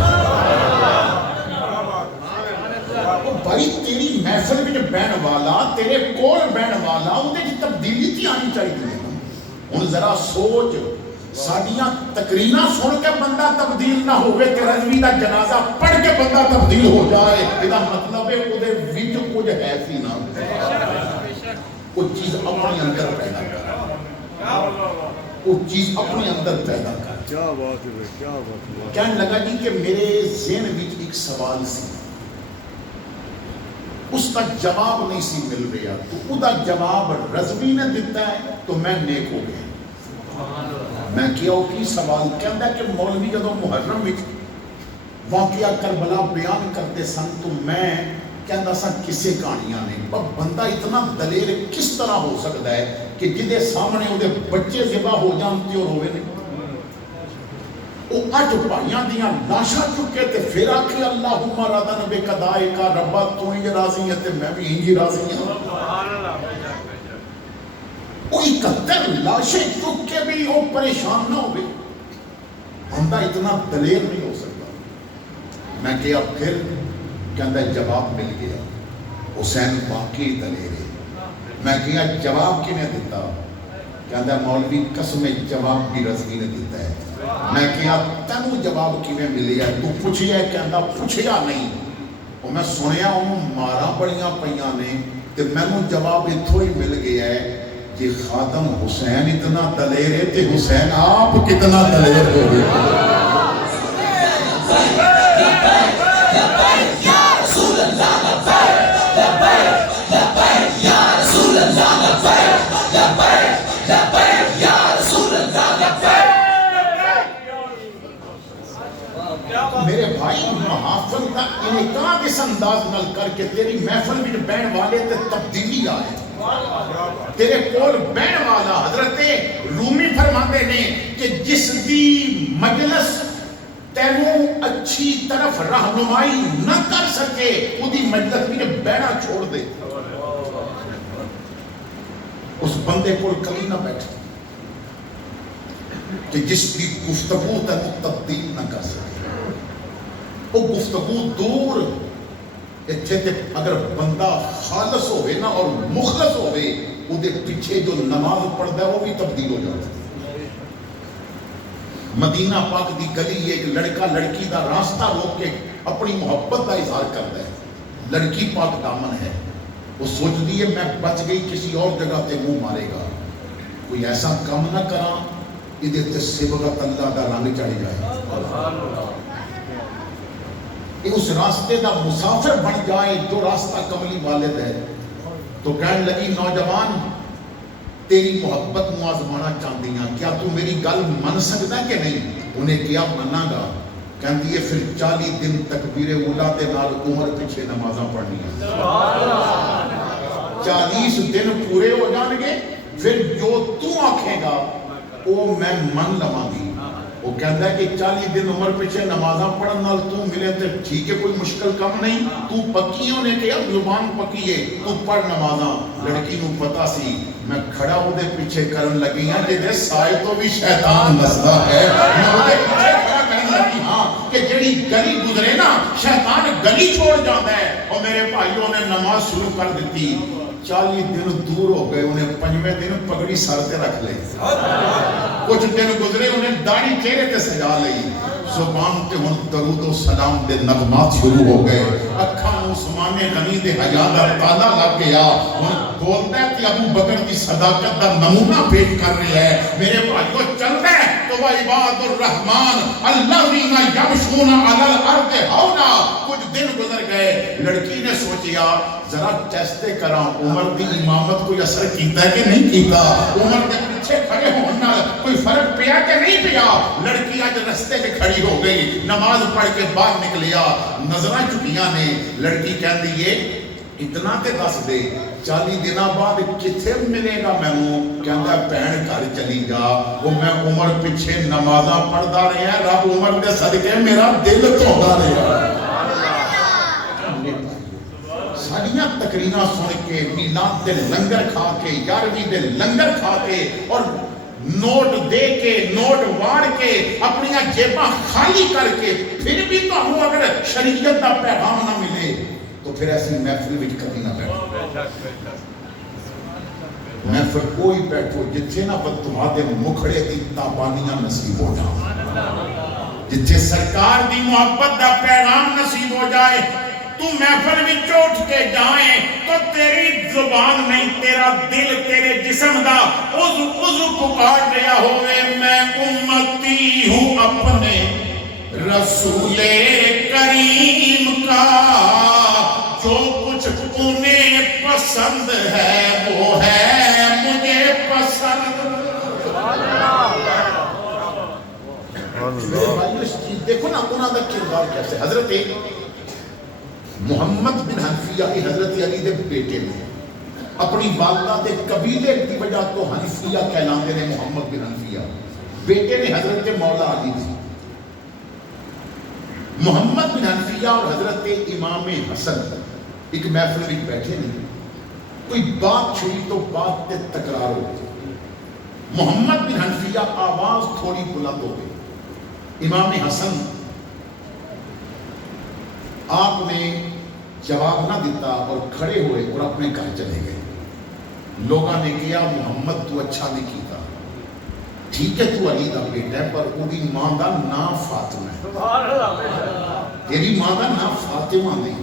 بھائی تیری محفل میں بہن والا، تیرے کول بہن والا، انہیں جی تبدیلی تھی آنی چاہیے۔ ان ذرا سوچ، ساڑیاں تقریرہ سن کے بندہ تبدیل نہ ہوئے کہ رضوی دا جنازہ پڑھ کے بندہ تبدیل ہو جائے، یہ مطلب ہے وہ وچ کچھ ہے سی نا، کچھ چیز اپنے اندر پیدا کر، کچھ چیز اپنے اندر پیدا کر۔ کیا بات ہے، کیا بات ہے۔ کہنے لگا جی کہ میرے ذہن وچ ایک سوال سی، اس کا جواب نہیں سی مل رہا، تو او دا جواب رضوی نے دیتا ہے تو میں نیک ہو گیا۔ میں کیا ہو کی سوال کہندا ہے کہ مولوی جدوں محرم وچ واقعہ کربلا بیان کرتے سن تو میں کہندا سا کسے کہانیاں نے، بندہ اتنا دلیر کس طرح ہو سکتا ہے کہ جدے سامنے وہ بچے ذبح ہو جان تے اور ہوئے نہیں۔ وہ 8 بھائیاں دیاں لاشاں چکے تے پھر آکھے اللہم رضن بقضائے کا ربا تو انج راضی ہے تے میں بھی انج راضی ہوں. وہ 71 لاشیں چک کے بھی وہ پریشان نہ ہوئے. بندہ اتنا دلیر نہیں ہو سکتا. میں کہا پھر کہتا ہے جواب مل گیا. حسین واقعی دلیر ہے. میں کہا جواب کی نے دیتا؟ کہتا ہے مولوی قسم جواب بھی رضوی نے دیتا ہے. میں کہا تینوں جواب کی میں ملی ہے تو پوچھیا ہے؟ کہتا پوچھیا نہیں. اور میں سنیا انہوں مارا بڑیاں پہیاں نے تے میں نے جواب اتھو ہی مل گیا ہے کہ خادم حسین اتنا دلیر ہے تے حسین آپ کتنا دلیر ہو گئے. میرے بھائی محافل کا انعقاد اس انداز نل کر کے تیری محفل بھی بین والے تے تبدیلی آئے. تیرے کول بین والا حضرت رومی فرماتے نے کہ جس دی مجلس تینوں اچھی طرف رہنمائی نہ کر سکے وہ دی مجلس بھی بینا چھوڑ دے. اس بندے کول کلی نہ بیٹھے کہ جس دی گفتگو تینوں تبدیل نہ کر سکے. وہ گفتگو دور اتھے تے اگر بندہ خالص ہوئے نا اور مخلص ہوئے وہ دے پیچھے جو نماز پڑھتا ہے وہ بھی تبدیل ہو جاتا ہے. مدینہ پاک دی گلی ایک لڑکا لڑکی دا راستہ روک کے اپنی محبت دا اظہار کرتا ہے. لڑکی پاک دامن ہے. وہ سوچ دی ہے میں بچ گئی کسی اور جگہ تے منہ مارے گا. کوئی ایسا کام نہ کرا ادھر تے سبغت اللہ دا رنگ چڑھ جائے. اس راستے دا مسافر بن جائے جو راستہ کملی والد ہے. تو کہنے لگی نوجوان تیری محبت مو آزمانا چاہتی ہیں کیا تو میری گل من سکتا ہے کہ نہیں؟ انہیں کیا مننا گا. کہندی ہے پھر 40 دن تکبیر اولا تے نال عمر پیچھے نمازاں پڑھنی ہیں. 40 دن پورے ہو جان گے پھر جو تو آکھے گا وہ میں من لواں گی. وہ کہتا ہے کہ 40 دن عمر پیچھے نمازاں پڑھن نال تو ملے تے ٹھیک ہے کوئی مشکل کم نہیں. تو پکی ہونے کہ اب زبان پکی ہے تو پڑھ نمازاں. لڑکی نو پتا سی میں کھڑا ہو دے پیچھے کرن لگی ہیں کہ دے سائے تو بھی شیطان نسدا ہے. میں ہو دے پیچھے کھڑا کرن لگی ہاں کہ جڑی گلی گزرے نا شیطان گلی چھوڑ جاتا ہے. اور میرے بھائیوں نے نماز شروع کر دیتی. 40 دن دور ہو گئے. انہیں 5ویں دن پگڑی سر تے رکھ لے. کچھ دن گزرے انہیں داڑھی چہرے تے سجا لئی. زبان تے ہن درود و سلام دے نغمات شروع ہو گئے. اکھاں عثمان غنی دے حیا دا تالا لگ گیا. ہن بولدا ہے کہ ابو بکر دی صداقت دا نمونہ پیش کر رہے ہیں. میرے بھائیو چلدا ہے تو عباد الرحمن الذین یمشون علی الارض ہونا. کچھ دن گزر گئے. لڑکی نے سوچیا ذرا ٹیسٹ کراں عمر دی امامت کوئی اثر کیتا ہے کہ نہیں کیتا. عمر دے پیچھے کھڑے ہونا کوئی فرق پیا کہ نہیں پیا. لڑکی آج رستے میں کھڑی ہو گئی. نماز پڑھ کے باہر نکلیا. نظراں چکیاں نے. لڑکی کہندی ہے اتنا تے دس دے 40 دنوں بعد کتھے ملے گا مینوں؟ کہندا بہن گھر چلی جا. وہ میں عمر پیچھے نمازاں پڑھدا رہیا رب عمر دے صدقے میرا دل دھوندا رہیا. ساڑیاں تقریریں سن کے میلاد دے لنگر کھا کے 11ویں دے لنگر کھا کے اور نوٹ دے کے نوٹ وار کے اپنی جیباں خالی کر کے پھر بھی تو ہوں اگر شریعت دا پیغام نہ ملے تو پھر ایسی محفل وچ کبھی نہ بیٹھو. محفل کوئی بیٹھو جتھے نہ بددعا دے مکھڑے دی تابانیاں نصیب ہو جائیں. جتھے سرکار دی محبت دا پیغام نصیب ہو جائے. تو محفل میں اٹھ کے جائیں تو تیری زبان نہیں تیرا دل تیرے جسم دا عضو پکار رہا ہوئے میں امتی ہوں اپنے رسول کریم کا. جو کچھ انہیں پسند ہے وہ ہے مجھے پسند. دیکھو نا انہوں کا کردار کیسے. حضرت محمد بن حنفیہ کی حضرت علی دے بیٹے نے اپنی والدہ دے قبیلے کی وجہ تو حنفیہ کہلاتے ہیں. محمد بن حنفیہ بیٹے نے حضرت مولا علی تھی. محمد بن حنفیہ اور حضرت امام حسن ایک محفل میں بیٹھے نہیں، کوئی بات چھڑی تو بات تے تکرار ہو گئی۔ محمد بن حنفیہ آواز تھوڑی بلند ہو گئی، امام حسن آپ نے جواب نہ دیتا اور کھڑے ہوئے اور اپنے گھر چلے گئے۔ لوگاں نے کیا محمد تو اچھا نہیں کیتا، ٹھیک ہے تو علی دا بیٹا ہے پر وہ دی ماں دا نام فاطمہ ہے، تیری ماں دا نام فاطمہ نہیں،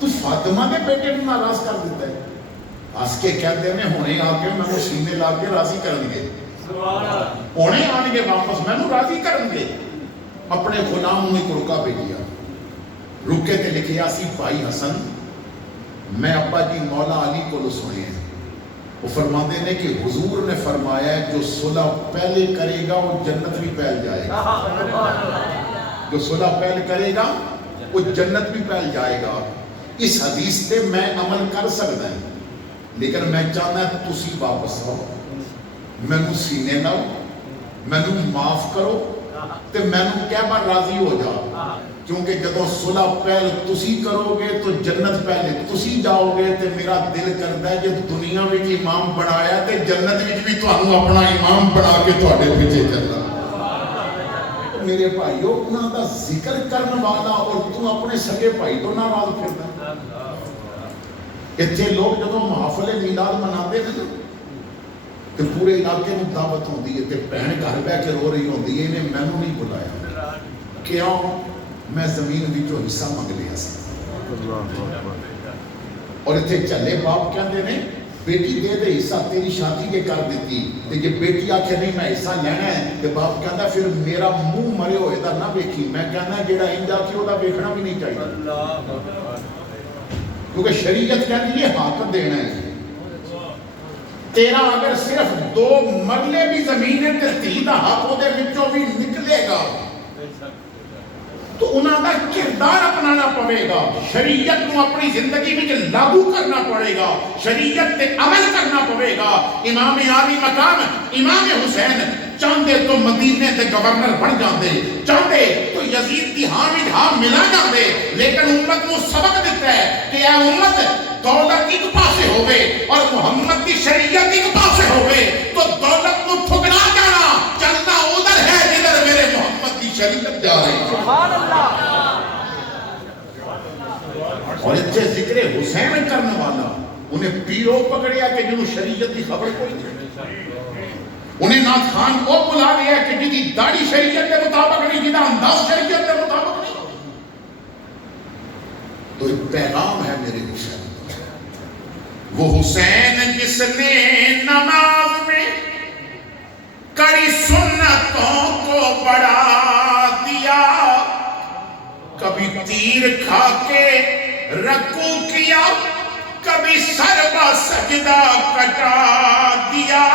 تو فاطمہ دے بیٹے نے ناراض کر دیتا ہے۔ ہس کے کہتے ہیں ہونے آ کے میں سینے لا کے راضی کرن گے، ہونے آن گے واپس میں راضی کرن گے۔ اپنے غلام نے رکا بھیجیا، رکے تے لکھیا سی بھائی حسن میں ابا جی مولا علی کو سنے ہیں، وہ فرماتے ہیں کہ حضور نے فرمایا ہے جو صلح پہلے کرے گا وہ جنت بھی پہل جائے گا، جو صلح پہلے کرے گا وہ جنت بھی پہل جائے گا۔ اس حدیث سے میں عمل کر سکتا ہوں، لیکن میں چاہتا ہے تسی واپس آؤ، مینوں سینے لاؤ، مینوں معاف کرو تے مینوں کہہ بار راضی ہو جاؤ، کیونکہ جدوں صلح پہل تسی کرو گے تو جنت پہلے تسی جاؤ گے تے میرا دل کرتا ہے جب دنیا وچ امام بنایا تے جنت وچ بھی تانوں اپنا امام بنا کے تواڈے پیچھے چلنا۔ میرے بھائیو انہاں دا ذکر کرن والا اور تو اپنے سگے بھائی تو ناراض پھردا۔ اتنے لوگ جدوں محفل میلاد مناتے ہیں نا تو پورے علاقے میں دعوت ہوتی ہے تے بہن گھر بیٹھ کے رو رہی ہوتی ہے انہیں مینوں نہیں بلایا، کیوں؟ میں زمین وچوں حصہ منگ لیا سی۔ اور اتنے چلے باپ کہتے ہیں بیٹی دے دے حصہ تیری شادی کے کر دیتی، تے جے بیٹی آکھے نہیں میں حصہ لینا ہے تے باپ کہتا پھر میرا منہ مرے ہوئے دا نہ ویکھی، میں کہنا جیڑا انج آکھے او دا ویکھنا بھی نہیں چاہیے، کیونکہ شریعت کہتی ہے حق دینا ہے۔ تیرا اگر صرف 2 مرلے بھی زمین ہے تے دھی دا حق او دے وچوں بھی نکلے گا تو انہاں دا کردار اپنانا پڑے گا، شریعت کو اپنی زندگی میں لاگو کرنا پڑے گا، شریعت تے عمل کرنا پڑے گا۔ امام عالی مقام امام حسین چاہتے تو مدینے تے گورنر بن جاندے، چاہتے تو یزید دی ہاں وچ ہاں ملا جاندے، لیکن امت کو سبق دیتا ہے کہ اے امت دولت ایک پاسے ہوئے اور محمد کی شریعت ایک پاسے ہوئے تو دولت کو ٹھکرا جانا چلنا ادھر ہے جدھر میرے محمد کی شریعت جا رہی ہے۔ سبحان اللہ۔ اور اتنے ذکر حسین کرنے والا انہیں پیرو پکڑیا کہ جنہوں شریعت کی خبر کوئی نہیں، انہیں نات خان کو بلا لیا کہ جدی داڑھی شریعت کے مطابق نہیں، جدہ انداز شریعت کے مطابق نہیں۔ تو ایک پیغام ہے میرے حسین، وہ حسین جس نے نماز میں کڑی سنتوں کو بڑھا دیا، کبھی تیر کھا کے رکوع کیا، کبھی سر با سجدہ کٹا دیا،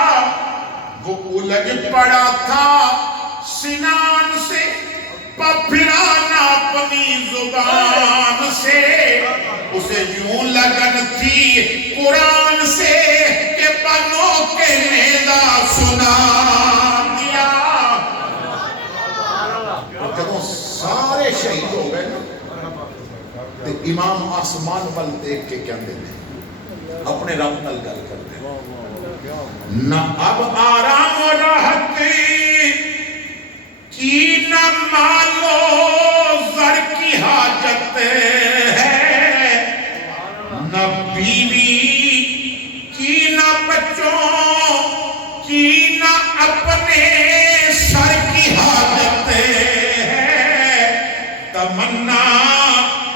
وہ الجھ پڑا تھا سنان سے پھرانا اپنی زبان سے، اسے یوں لگن تھی قرآن سے کہ بنوں کے نیزہ سنا دیا۔ جب سارے شہید ہو گئے تو امام آسمان وال دیکھ کے کہتے ہیں اپنے رب نال گل کرتے ہیں، نہ اب آرام و راحت کی نہ مالو زر کی حاجت ہے، نہ بیوی کی نہ بچوں کی نہ اپنے سر کی حاجت ہے، تمنا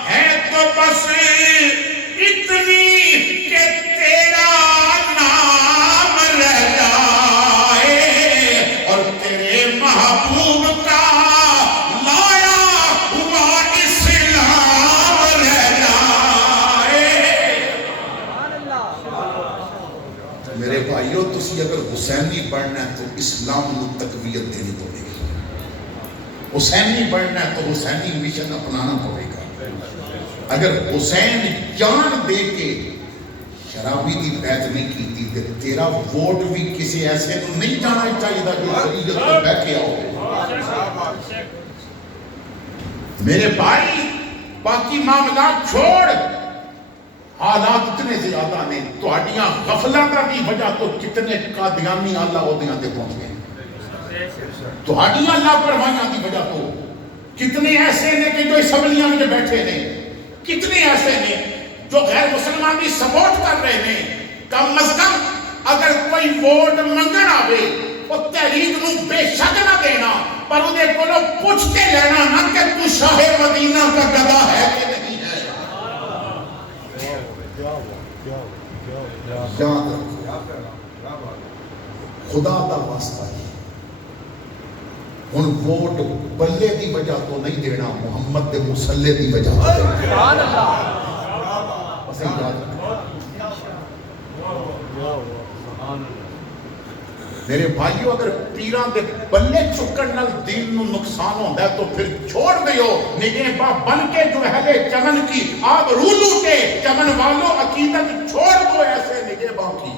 ہے تو بس اتنی کہ تیرا نام رہ جائے اور تیرے محبوب کا لایا ہوا اسلام رہ جائے۔ میرے بھائیو تسی اگر حسینی بڑھنا ہے تو اسلام کو تقویت دینی پڑے گی، حسینی بڑھنا ہے تو حسینی مشن اپنانا پڑے گا۔ اگر حسین جان دے کے شرابی دی بیعت نہیں کیتی تے تیرا ووٹ بھی کسی ایسے تو نہیں جانا چاہیے جو شریعت پر بیٹھ کے آؤ۔ میرے بھائی باقی معاملات چھوڑ، حالات اتنے زیادہ نے تہاڈیاں غفلتاں دی وجہ تو کتنے قادیانی اعلیٰ عہدیاں تے پہنچ گئے، تہاڈیاں لاپرواہیاں دی وجہ تو کتنے ایسے نے کہ جو اسمبلیاں میں بیٹھے نے، کتنے ایسے نے جو غیر مسلمان بھی سپورٹ کر رہے ہیں۔ کم از کم اگر کوئی ووٹ منگن آوے وہ تحریک نو بے شک نہ دینا، پر انہیں کو پوچھ کے لینا نہ کہ تو شاہ مدینہ کا گدا ہے کہ نہیں ہے۔ یاد رکھو خدا دا واسطہ ہے، ہن ووٹ بلے دی وجہ تو نہیں دینا، محمد دے مسلح دی وجہ تو دینا۔ بس یاد رکھو میرے بھائیو، اگر پیران دے بلے چکن نال دین نو نقصان ہوندہ ہے تو پھر چھوڑ دیو، نگہ با بن کے جو اہل چمن کی آگ رو لوٹے، چمن والو عقیدت چھوڑ دو ایسے نگہ با کی۔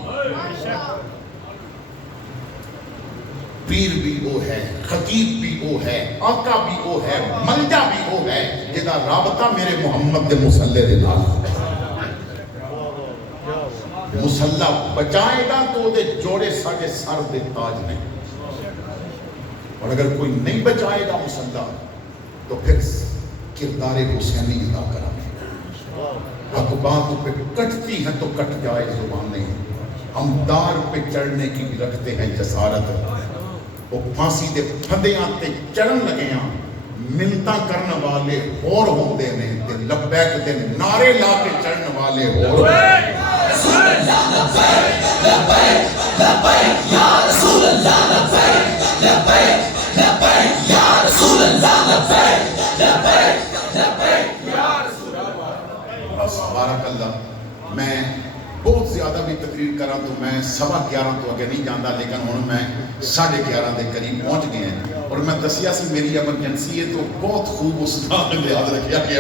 پیر بھی وہ ہے، خطیب بھی وہ ہے، آقا بھی وہ ہے، ملجا بھی وہ ہے، جدا رابطہ میرے محمد دے مسلح دے نال۔ مسلح بچائے گا تو دے جوڑے ساڑے سر دے تاج میں، اور اگر کوئی نہیں بچائے گا مسلح تو پھر کردار حسینی ادا کرا۔ حق بات پہ کٹتی ہیں تو کٹ جائے زبانیں، ہم دار پہ چڑھنے کی بھی رکھتے ہیں جسارت، وہ پھانسی دے پھندیاں تے چڑھن لگیاں، منتاں کرن والے اور ہوندے نے تے لبیک دے نعرے لا کے چڑھن والے اور رسول اللہ لبیک لبیک لبیک یا رسول اللہ لبیک لبیک لبیک یا رسول اللہ لبیک لبیک لبیک یا رسول اللہ۔ سبحانک اللہ۔ میں بہت زیادہ بھی تقریر کرا تو میں 11:15 تو آگے نہیں جاندہ، لیکن ہوں میں 11:30 دے قریب پہنچ گئے ہیں، اور میں دسیا سی میری ایمرجنسی ہے تو بہت خوب اس کا یاد رکھیا کہ